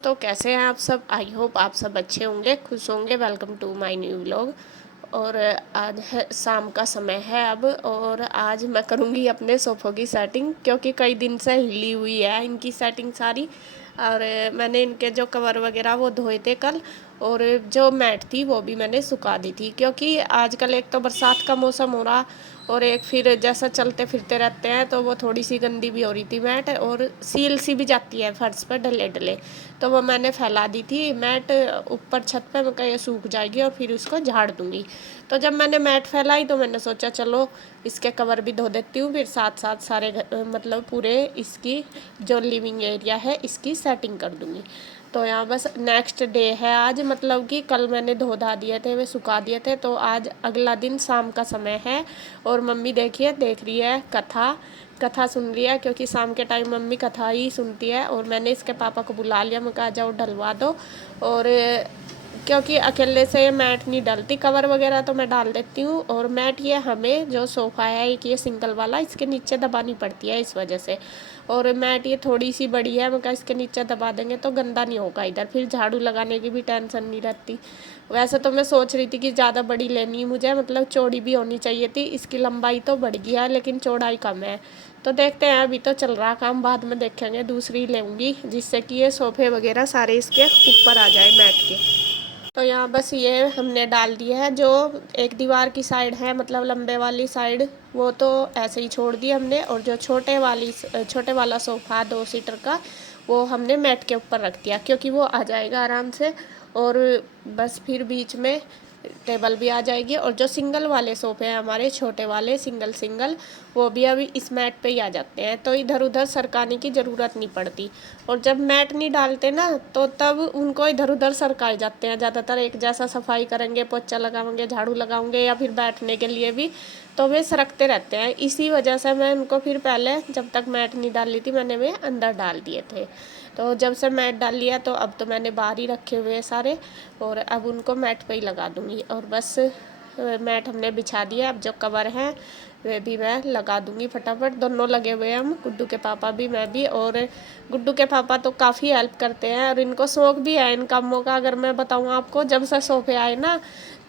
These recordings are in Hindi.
तो कैसे हैं आप सब। आई होप आप सब अच्छे होंगे, खुश होंगे। Welcome to my new vlog. और आज है शाम का समय है अब, और आज मैं करूँगी अपने सोफ़ों की सेटिंग, क्योंकि कई दिन से हिली हुई है इनकी सेटिंग सारी। और मैंने इनके जो कवर वगैरह वो धोए थे कल, और जो मैट थी वो भी मैंने सुखा दी थी, क्योंकि आजकल एक तो बरसात का मौसम हो रहा, और एक फिर जैसा चलते फिरते रहते हैं तो वो थोड़ी सी गंदी भी हो रही थी मैट, और सील सी भी जाती है फर्श पर डले डले। तो वो मैंने फैला दी थी मैट ऊपर छत पे, मैं कहा ये सूख जाएगी और फिर उसको झाड़ दूंगी। तो जब मैंने मैट फैलाई तो मैंने सोचा चलो इसके कवर भी धो देती हूँ, फिर साथ साथ सारे मतलब पूरे इसकी जो लिविंग एरिया है इसकी सेटिंग कर दूंगी। तो यहाँ बस नेक्स्ट डे है आज, मतलब कि कल मैंने धो धा दिए थे, वे सुखा दिए थे, तो आज अगला दिन शाम का समय है। और मम्मी देखिए देख रही है कथा कथा सुन रही है, क्योंकि शाम के टाइम मम्मी कथा ही सुनती है। और मैंने इसके पापा को बुला लिया, मैं कहा जाओ डलवा दो। और क्योंकि अकेले से मैट नहीं डलती, कवर वगैरह तो मैं डाल देती हूँ, और मैट ये हमें जो सोफ़ा है एक ये सिंगल वाला, इसके नीचे दबानी पड़ती है इस वजह से। और मैट ये थोड़ी सी बड़ी है, मैं कहा इसके नीचे दबा देंगे तो गंदा नहीं होगा इधर, फिर झाड़ू लगाने की भी टेंशन नहीं रहती। वैसे तो मैं सोच रही थी कि ज़्यादा बड़ी लेनी मुझे, मतलब चौड़ी भी होनी चाहिए थी, इसकी लंबाई तो बढ़ गई है लेकिन चौड़ाई कम है। तो देखते हैं, अभी तो चल रहा काम, बाद में देखेंगे दूसरी लेंगी, जिससे कि ये सोफ़े वगैरह सारे इसके ऊपर आ जाए मैट के। तो यहाँ बस ये हमने डाल दिया है, जो एक दीवार की साइड है मतलब लंबे वाली साइड, वो तो ऐसे ही छोड़ दी हमने। और जो छोटे वाला सोफ़ा 2 सीटर का, वो हमने मैट के ऊपर रख दिया, क्योंकि वो आ जाएगा आराम से। और बस फिर बीच में टेबल भी आ जाएगी। और जो सिंगल वाले सोफ़े हैं हमारे छोटे वाले सिंगल सिंगल, वो भी अभी इस मैट पे ही आ जाते हैं, तो इधर उधर सरकाने की ज़रूरत नहीं पड़ती। और जब मैट नहीं डालते ना तो तब उनको इधर उधर सरकाए जाते हैं, ज़्यादातर एक जैसा सफाई करेंगे, पोछा लगाएंगे, झाड़ू लगाएंगे, या फिर बैठने के लिए भी, तो वे सरकते रहते हैं। इसी वजह से मैं उनको फिर पहले जब तक मैट नहीं डाली थी मैंने वे अंदर डाल दिए थे। तो जब से मैट डाल लिया तो अब तो मैंने बाहर ही रखे हुए हैं सारे, और अब उनको मैट पे ही लगा दूँगी। और बस मैट हमने बिछा दिया, अब जो कवर हैं वे भी मैं लगा दूँगी फटाफट। दोनों लगे हुए हैं हम, गुड्डू के पापा भी मैं भी। और गुड्डू के पापा तो काफ़ी हेल्प करते हैं, और इनको शौक भी है इन कामों का। अगर मैं बताऊँ आपको, जब से सोफे आए ना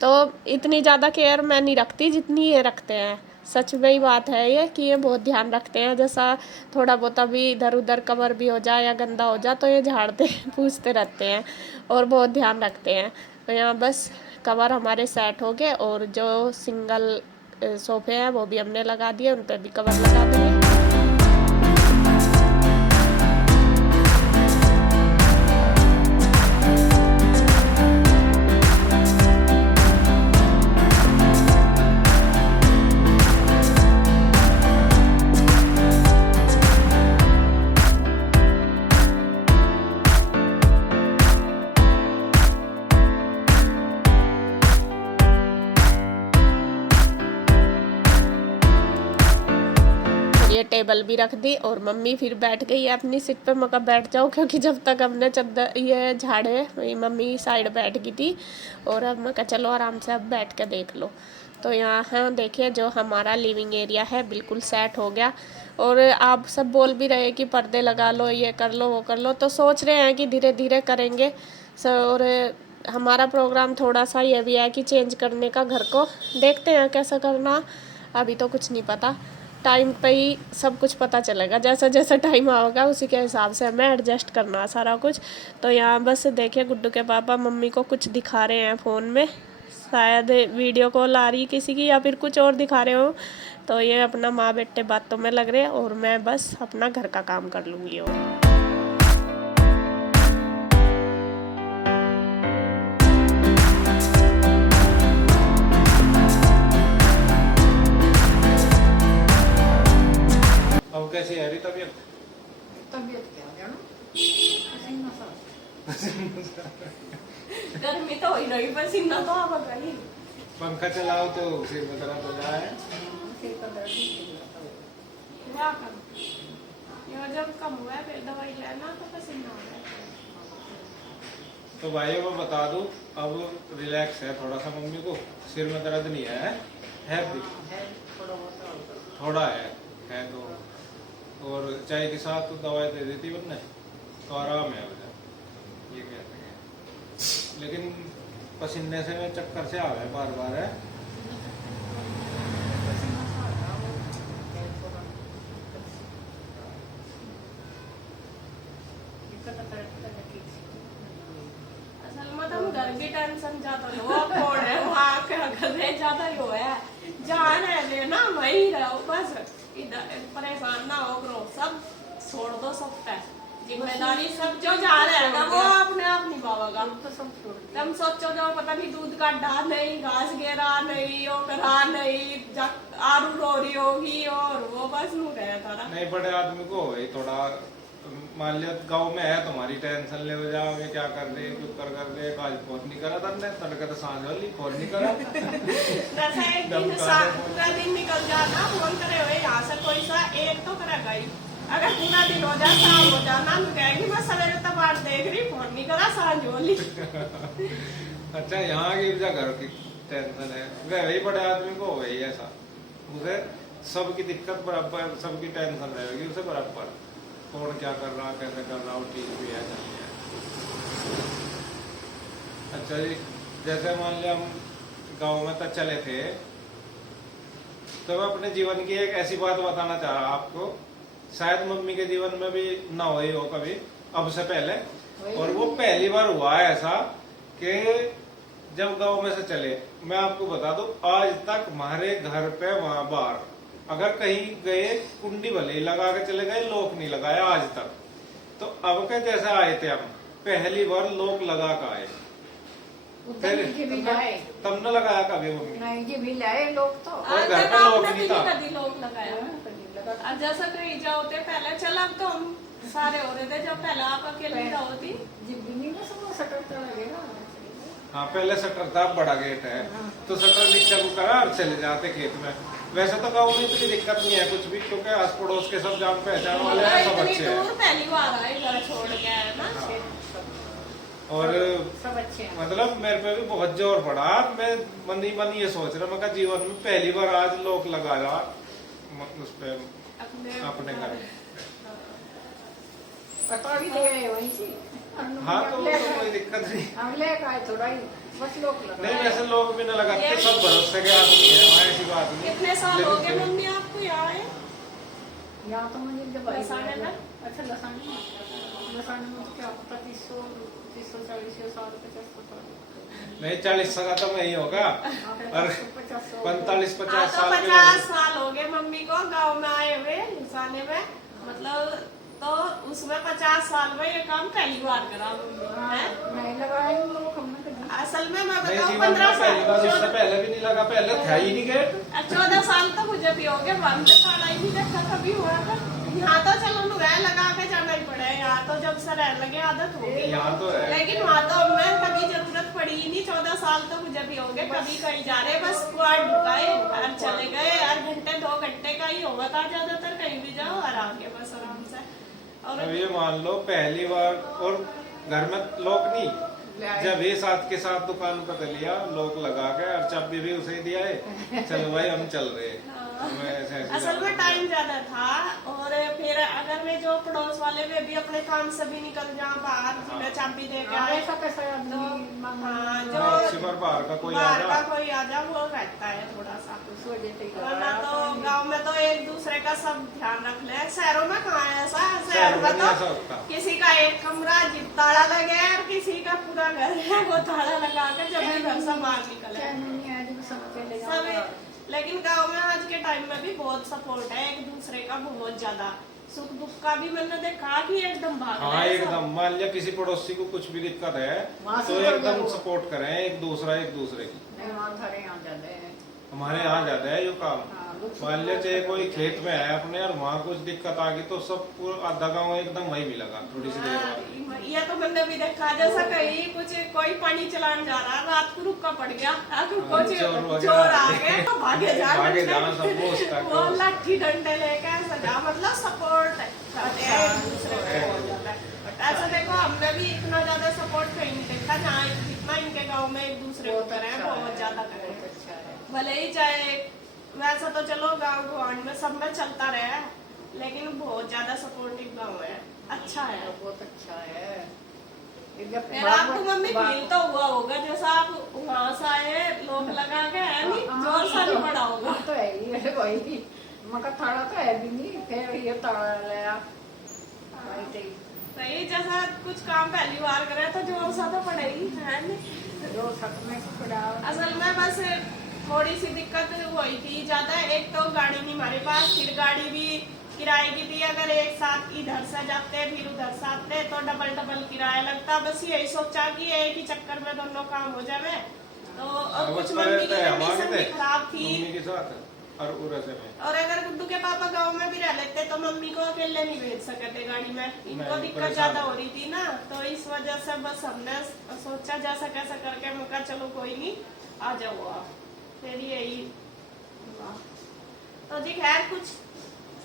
तो इतनी ज़्यादा केयर मैं नहीं रखती जितनी ये रखते हैं। सच में ही बात है ये, कि ये बहुत ध्यान रखते हैं। जैसा थोड़ा बहुत अभी इधर उधर कवर भी हो जाए या गंदा हो जाए तो ये झाड़ते पूछते रहते हैं, और बहुत ध्यान रखते हैं। तो यहाँ बस कवर हमारे सेट हो गए, और जो सिंगल सोफ़े हैं वो भी हमने लगा दिए, उन पर भी कवर लगा दिए। ये टेबल भी रख दी, और मम्मी फिर बैठ गई है अपनी सीट पे। मैं कहा बैठ जाओ, क्योंकि जब तक हमने चद्दर ये झाड़े मम्मी साइड बैठ गई थी, और अब मैं कहा चलो आराम से अब बैठ के देख लो। तो यहाँ देखिए जो हमारा लिविंग एरिया है बिल्कुल सेट हो गया। और आप सब बोल भी रहे कि पर्दे लगा लो, ये कर लो वो कर लो, तो सोच रहे हैं कि धीरे धीरे करेंगे। और हमारा प्रोग्राम थोड़ा सा ये भी है कि चेंज करने का घर को, देखते हैं कैसा करना, अभी तो कुछ नहीं पता। टाइम पे ही सब कुछ पता चलेगा, जैसा जैसा टाइम आएगा उसी के हिसाब से हमें एडजस्ट करना सारा कुछ। तो यहाँ बस देखिए गुड्डू के पापा मम्मी को कुछ दिखा रहे हैं फ़ोन में, शायद वीडियो कॉल आ रही किसी की, या फिर कुछ और दिखा रहे हो। तो ये अपना माँ बेटे बातों में लग रहे हैं, और मैं बस अपना घर का काम कर लूँगी। और अब कैसी है रही तबीयत? तबीयत क्या जानो पसीना सा गर्मी तो हो रही, पसीना तो आ गई। पंखा चलाओ तो सिर में दर्द हो जाए। सिर का दर्द ही ये जब कम हुआ है फिर दवाई लेना तो पसीना आ गया। तो भाइयों को बता दूं, अब रिलैक्स है थोड़ा सा मम्मी को, सिर में दर्द नहीं है भी है थोड़ा है तो। और चाय के साथ तो दवाई दे देती वरना, तो आराम है अब। लेकिन पसीने से मैं चक्कर से आ गए बार बार है। पसीना सा आ रहा वो थोड़ा दिक्कत करता है ठीक से। असल में तुम घर की टेंशन ज्यादा लो कौन है वहाँ के घर ज्यादा ही हो है जहाँ रह लेना वहीं रहो बस इधर परेशान ना हो करो सब छोड़ दो सब पे जिम्मेदारी सब जो जा रहेगा वो अपने आप निभावेगा। हम तो सब छोड़ दिए। तुम सोचो जो पता नहीं दूध का डा नहीं घास गेरा नहीं वो करा नहीं आरू रो रही होगी और वो बस नू रहा था नहीं बड़े आदमी को वही थोड़ा मान लिया गाँव में है तुम्हारी टेंशन ले हो जाओ क्या कर दे कुछ कर दे आज फोन नहीं करा था तड़के तो सांझ वाली फोन नहीं करा जैसा एक दिन पूरा दिन निकल जाना फोन करे हुए यहाँ से कोई सा एक तो करेगा ही अगर पूरा दिन हो जाए शाम हो जाना कहेगी मैं सवेरे तक बात देख रही फोन नहीं करा सांझ वाली। अच्छा यहाँ की घर की टेंशन है वही बड़े आदमी को वही ऐसा उसे सबकी दिक्कत बराबर सबकी टेंशन रहेगी उसे बराबर कौन क्या कर रहा कैसे कर रहा वो ठीक भी है नहीं है। अच्छा जी जैसे मान लिया हम गाँव में तक चले थे तो मैं अपने जीवन की एक ऐसी बात बताना चाह रहा आपको शायद मम्मी के जीवन में भी ना हुई हो कभी अब से पहले और वो पहली बार हुआ है ऐसा कि जब गांव में से चले मैं आपको बता दूं आज तक हमारे घर पे वहां बाहर अगर कहीं गए कुंडी भले ही लगा के चले गए लोक नहीं लगाया आज तक। तो अब के जैसे आए थे हम पहली बार लोक लगा के आए उधर के भी लाए तब न लगाया कभी मम्मी नहीं ये भी लाए लोग तो और घर पे लोक नहीं था कभी लोग लगाया लगा अब जैसा कहीं जाओ थे पहले चल अब तो हम सारे हो रहे थे जब पहले आप अकेले रहो थी जिंदगी में सब सटर तो लगेगा। हाँ पहले शटर था बड़ा गेट है तो शटर नीचे को करा और चले जाते खेत में। वैसे तो गाँव में इतनी दिक्कत नहीं है कुछ भी क्योंकि आस पड़ोस के सब जान पहचान वाले हैं सब इतनी अच्छे हैं दूर पहली बार आए घर छोड़ के आए ना और सब अच्छे हैं। मतलब मेरे पे भी बहुत जोर पड़ा मैं मन ही मन ये सोच रहा मैं जीवन में पहली बार आज लोक लगा रहा उस पे अपने घर पता भी दे गए वहीं से हाँ तो कोई दिक्कत नहीं हम ले आए थोड़ा ही बस लोग लगा नहीं वैसे लोग भी न लगाते सब भरोसे के आदमी है वहाँ ऐसी बात नहीं। कितने साल हो गए मम्मी आपको यहाँ आए यहाँ तो मुझे जब लसाने में? अच्छा लसाने में तो क्या पता 340 साल 50 साल नहीं 40 साल तो नहीं होगा और 45-50 साल के 50 साल हो गए मम्मी को गांव में आए हुए लसाने में मतलब तो उसमें 50 साल में ये काम पहली बार करा मम्मी है नहीं लगाए लोग हमने कभी असल में मैं नहीं बताऊँ जीवन 15 में पहली बार उससे साल पहले भी नहीं लगा पहले था ही नहीं गेट 14 साल तो मुझे भी हो गए वहां से साल ही नहीं देखा कभी हुआ था। यहाँ तो चलो नुरह लगा के जाना ही पड़े यहाँ तो जब से रह लगे आदत हो गई यहाँ तो है लेकिन वहाँ तो मैं कभी जरूरत पड़ी ही नहीं 14 साल तो मुझे भी हो गए कभी कहीं जा रहे बस कुआर ढुकाए और चले गए हर घंटे 2 घंटे का ही होगा था ज्यादातर कहीं भी जाओ और आगे बस आराम से। और अब ये मान लो पहली बार और घर में लोग नहीं जब ये साथ के साथ दुकान पर लिया लोग लगा के और चाबी भी उसे ही दिया है चलो भाई हम चल रहे असल में टाइम ज्यादा था और फिर अगर मैं जो पड़ोस वाले वे भी अपने काम से भी निकल जाऊँ बाहर जिन्हें चाबी दे के आए ऐसा कैसा तो हाँ जो बाहर का कोई आ जा वो रहता है थोड़ा सा उस वजह से वरना तो गांव में तो एक दूसरे का सब ध्यान रख ले शहरों में कहाँ है ऐसा शहर में तो किसी का एक कमरा ताला लगे और किसी का पूरा घर है वो ताला लगा कर जब भी घर से बाहर निकले सब। लेकिन गांव में आज के टाइम में भी बहुत सपोर्ट है एक दूसरे का बहुत ज्यादा सुख दुख का भी मैंने देखा कि एकदम भाग हाँ एकदम मान लिया किसी पड़ोसी को कुछ भी दिक्कत है तो एकदम सपोर्ट करें एक दूसरे की। हमारे यहाँ ज्यादा है यो काम मान लिया चाहे कोई खेत में है अपने और वहाँ कुछ दिक्कत आ गई तो सब पूरा आधा गाँव एकदम वही भी लगा थोड़ी सी देर बाद। ये तो मैंने भी देखा जैसा कहीं कुछ कोई पानी चलाने जा रहा रात को रुका पड़ गया कुछ चोर आ गए तो भागे जा वो लाठी डंडे लेके सजा मतलब सपोर्ट करते हैं एक दूसरे को। ऐसा देखो हमने भी इतना ज्यादा सपोर्ट कहीं नहीं देखा जहाँ जितना इनके गाँव में एक दूसरे को करें बहुत ज्यादा करें भले ही चाहे वैसा तो चलो गांव गुआंढ में सब में चलता रहा लेकिन बहुत ज्यादा सपोर्टिव गांव है अच्छा है बहुत अच्छा है। फिर आपको मम्मी फील तो हुआ होगा जैसा आप वहाँ से आए लोग लगा के है नहीं जोर सा नहीं पड़ा होगा। तो है ही है वही मगर थोड़ा तो है भी नहीं फिर ये तड़ा लिया सही जैसा कुछ काम पहली बार करे तो जोर सा तो पड़े ही है नहीं। जो सच में पड़ा असल में बस थोड़ी सी दिक्कत हुई थी ज्यादा, एक तो गाड़ी नहीं हमारे पास, फिर गाड़ी भी किराए की थी, अगर एक साथ इधर से जाते फिर उधर से आते तो डबल डबल किराया लगता। बस यही सोचा कि एक ही चक्कर में दोनों काम हो जावे। तो और कुछ मम्मी की कंडीशन भी खराब थी मम्मी के साथ और उरसे में, और अगर गुड्डू के पापा गांव में भी रह लेते तो मम्मी को अकेले नहीं भेज सकते गाड़ी में, इनको दिक्कत ज्यादा हो रही थी ना। तो इस वजह से बस हमने सोचा जैसा कैसा करके मौका चलो कोई नहीं आ जाओ आप, फिर यही हुआ। तो जी खैर कुछ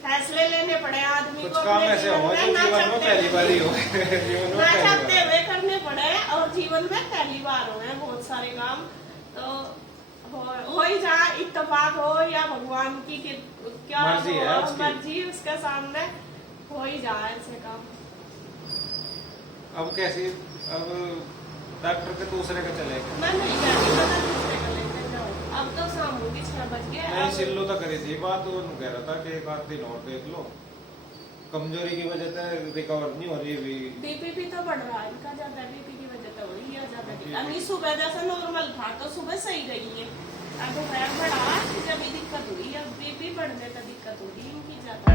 फैसले लेने पड़े आदमी कुछ को काम अपने ऐसे हो जीवन जो में, जीवन में पहली बार ही हो जीवन में ना पहली चाहते बार। हुए करने पड़े और जीवन में पहली बार हुए बहुत सारे काम। तो हो ही जाए, इत्तेफाक हो या भगवान की क्या मर्जी है उसकी। मर्जी उसके सामने हो ही जाए ऐसे काम। अब कैसी, अब डॉक्टर के दूसरे का चलेगा। मैं नहीं जाती, मैं तो दूसरे का लेकर जाऊँ। अब तो शाम होगी 6 बज गए। नहीं अब सिल्लो तो करी थी बात, वो कह रहा था कि एक आध दिन और देख लो, कमजोरी की वजह से रिकवर नहीं हो रही अभी। बीपी भी तो बढ़ रहा है इनका ज्यादा, बीपी की वजह तो हो रही है ज्यादा। अभी सुबह जैसा नॉर्मल था तो सुबह सही रही है, अब दोपहर बढ़ा जब भी दिक्कत हुई, अब बीपी बढ़ने का दिक्कत हो रही है इनकी ज्यादा।